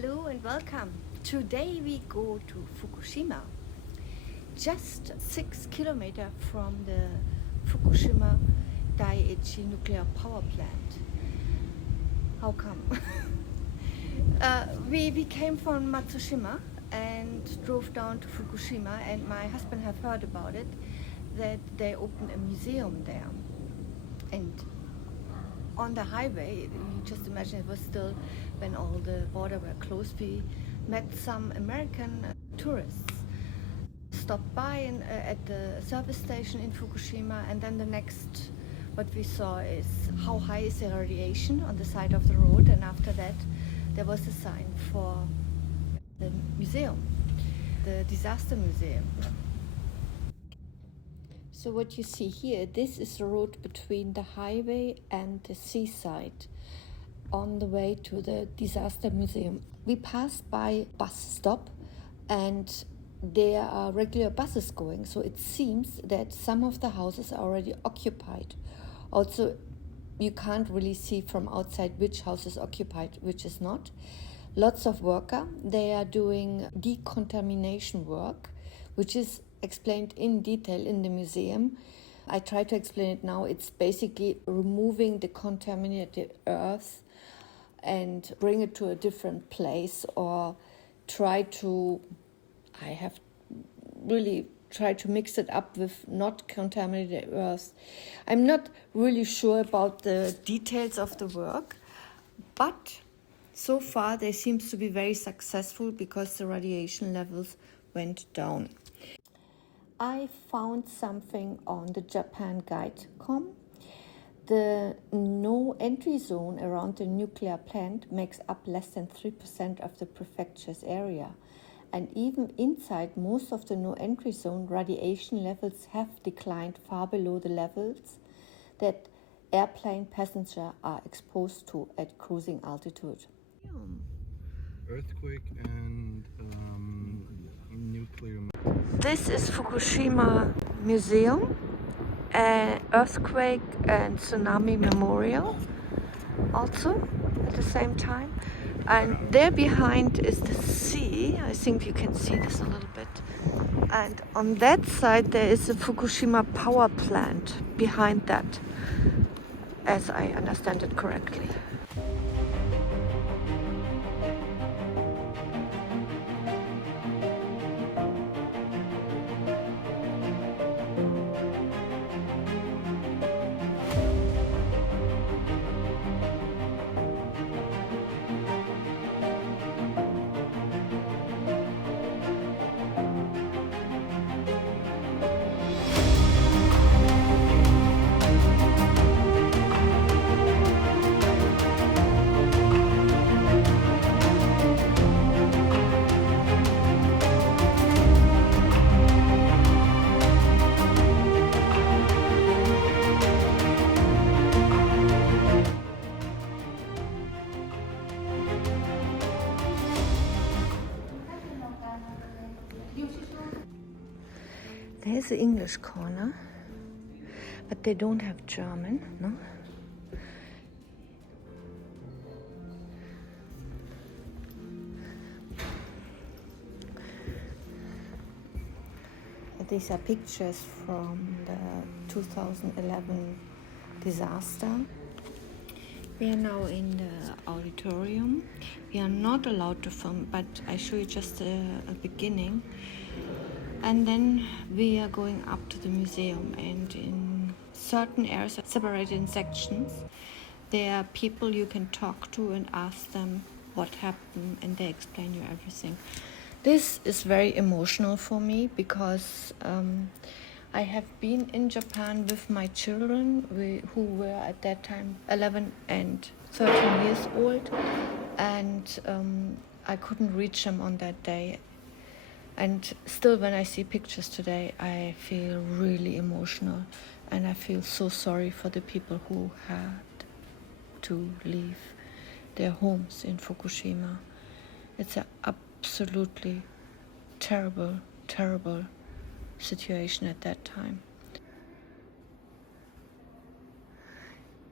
Hello and welcome. Today we go to Fukushima, just 6 kilometers from the Fukushima Daiichi nuclear power plant. How come? We came from Matsushima and drove down to Fukushima, and my husband have heard about it, that they opened a museum there. And on the highway, you just imagine it was still when all the border were closed, we met some American tourists, stopped by at the service station in Fukushima, and then the next what we saw is how high is the radiation on the side of the road, and after that there was a sign for the museum, the disaster museum. So what you see here, this is the road between the highway and the seaside on the way to the disaster museum. We passed by a bus stop and there are regular buses going, so it seems that some of the houses are already occupied. Also, you can't really see from outside which house is occupied, which is not. Lots of workers, they are doing decontamination work, which is explained in detail in the museum. I try to explain it now. It's basically removing the contaminated earth and bring it to a different place, or try to mix it up with not contaminated earth. I'm not really sure about the details of the work, but so far they seem to be very successful because the radiation levels went down. I found something on the Japan Guide.com. The no entry zone around the nuclear plant makes up less than 3% of the prefecture's area. And even inside most of the no entry zone, radiation levels have declined far below the levels that airplane passengers are exposed to at cruising altitude. Earthquake and nuclear. This is Fukushima Museum, earthquake and tsunami memorial also at the same time. And there behind is the sea. I think you can see this a little bit. And on that side there is a Fukushima power plant behind that, as I understand it correctly. There's the English corner, but they don't have German, no? These are pictures from the 2011 disaster. We are now in the auditorium. We are not allowed to film, but I show you just a beginning. And then we are going up to the museum, and in certain areas separated in sections, there are people you can talk to and ask them what happened, and they explain you everything. This is very emotional for me because I have been in Japan with my children who were at that time 11 and 13 years old, and I couldn't reach them on that day. And still, when I see pictures today, I feel really emotional, and I feel so sorry for the people who had to leave their homes in Fukushima. It's an absolutely terrible, terrible situation at that time.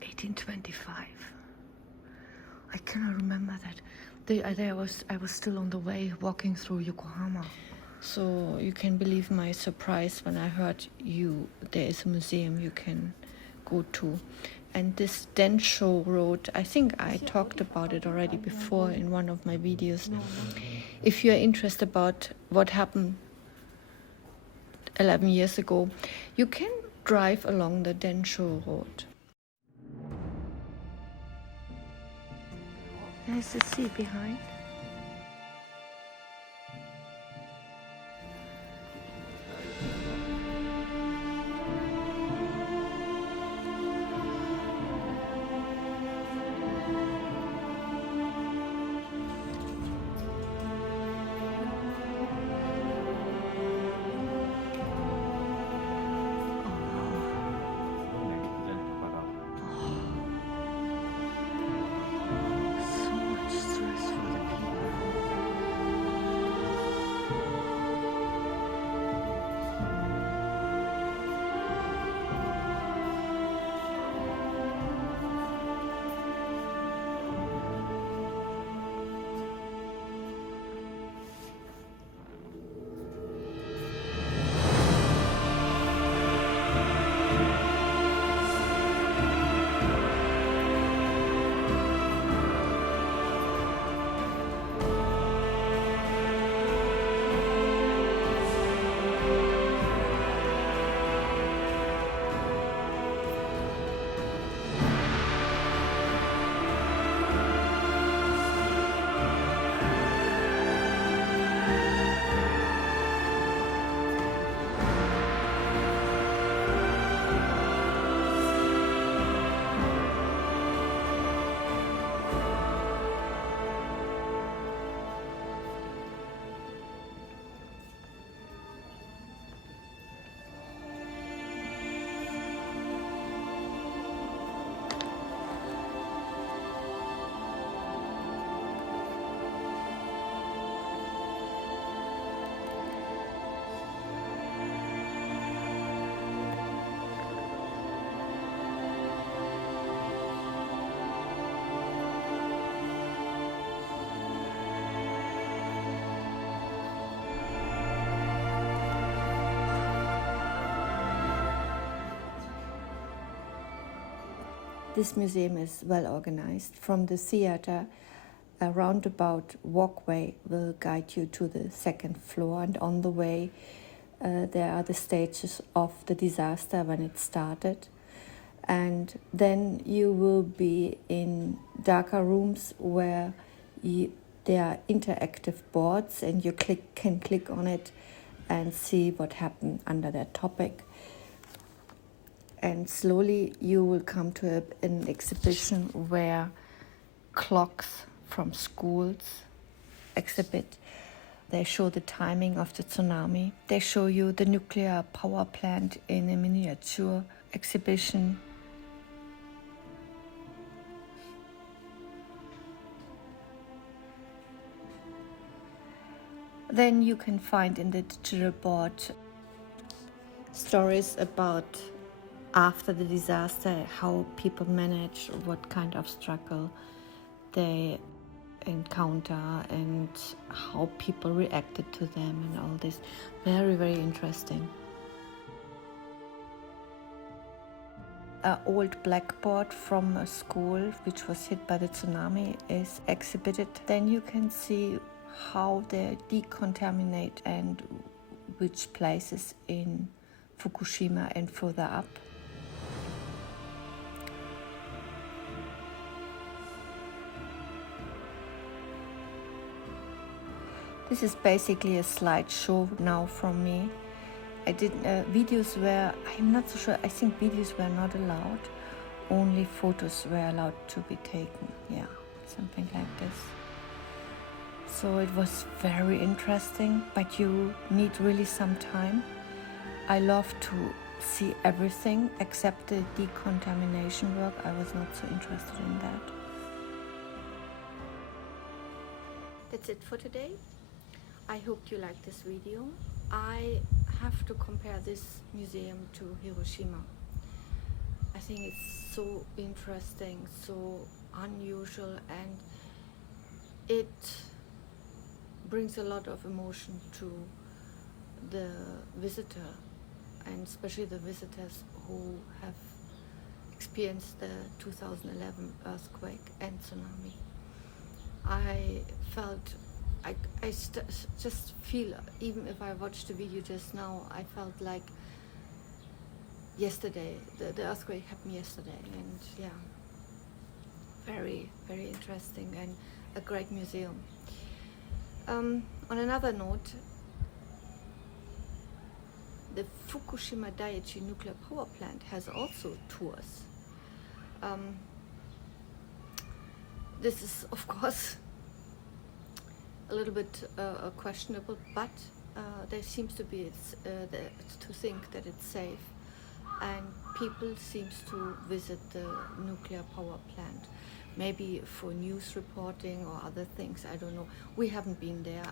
1825. I cannot remember that. I was still on the way walking through Yokohama. So you can believe my surprise when I heard there is a museum you can go to. And this Densho Road, I think I talked about it already before in one of my videos. If you're interested about what happened 11 years ago, you can drive along the Densho Road. There's the sea behind. So much stress for the people. This museum is well organized. From the theater, a roundabout walkway will guide you to the second floor, and on the way there are the stages of the disaster when it started. And then you will be in darker rooms where there are interactive boards, and you can click on it and see what happened under that topic. And slowly you will come to an exhibition where clocks from schools exhibit. They show the timing of the tsunami. They show you the nuclear power plant in a miniature exhibition. Then you can find in the digital board stories about after the disaster, how people manage, what kind of struggle they encounter, and how people reacted to them, and all this. Very, very interesting. An old blackboard from a school which was hit by the tsunami is exhibited. Then you can see how they decontaminate and which places in Fukushima and further up. This is basically a slideshow now from me. I did videos where, I'm not so sure, I think videos were not allowed. Only photos were allowed to be taken. Yeah, something like this. So it was very interesting, but you need really some time. I love to see everything except the decontamination work. I was not so interested in that. That's it for today. I hope you liked this video. I have to compare this museum to Hiroshima. I think it's so interesting, so unusual, and it brings a lot of emotion to the visitor, and especially the visitors who have experienced the 2011 earthquake and tsunami. I felt, just feel, even if I watched the video just now, I felt like yesterday, the earthquake happened yesterday, and yeah, very, very interesting and a great museum. On another note, the Fukushima Daiichi nuclear power plant has also tours. This is, of course, a little bit questionable, but there seems to be to think that it's safe, and people seems to visit the nuclear power plant, maybe for news reporting or other things. I don't know. We haven't been there.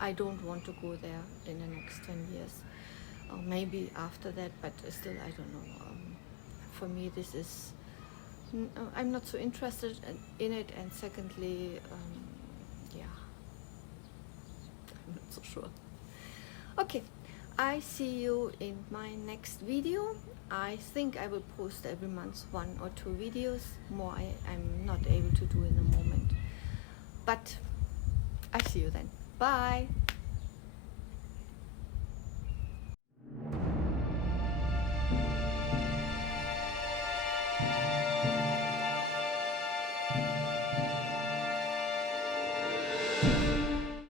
I don't want to go there in the next 10 years, or maybe after that, but still, I don't know. For me, this is, I'm not so interested in it, and secondly, yeah, I'm not so sure. Okay, I see you in my next video. I think I will post every month 1 or 2 videos. More I'm not able to do in the moment. But I see you then. Bye!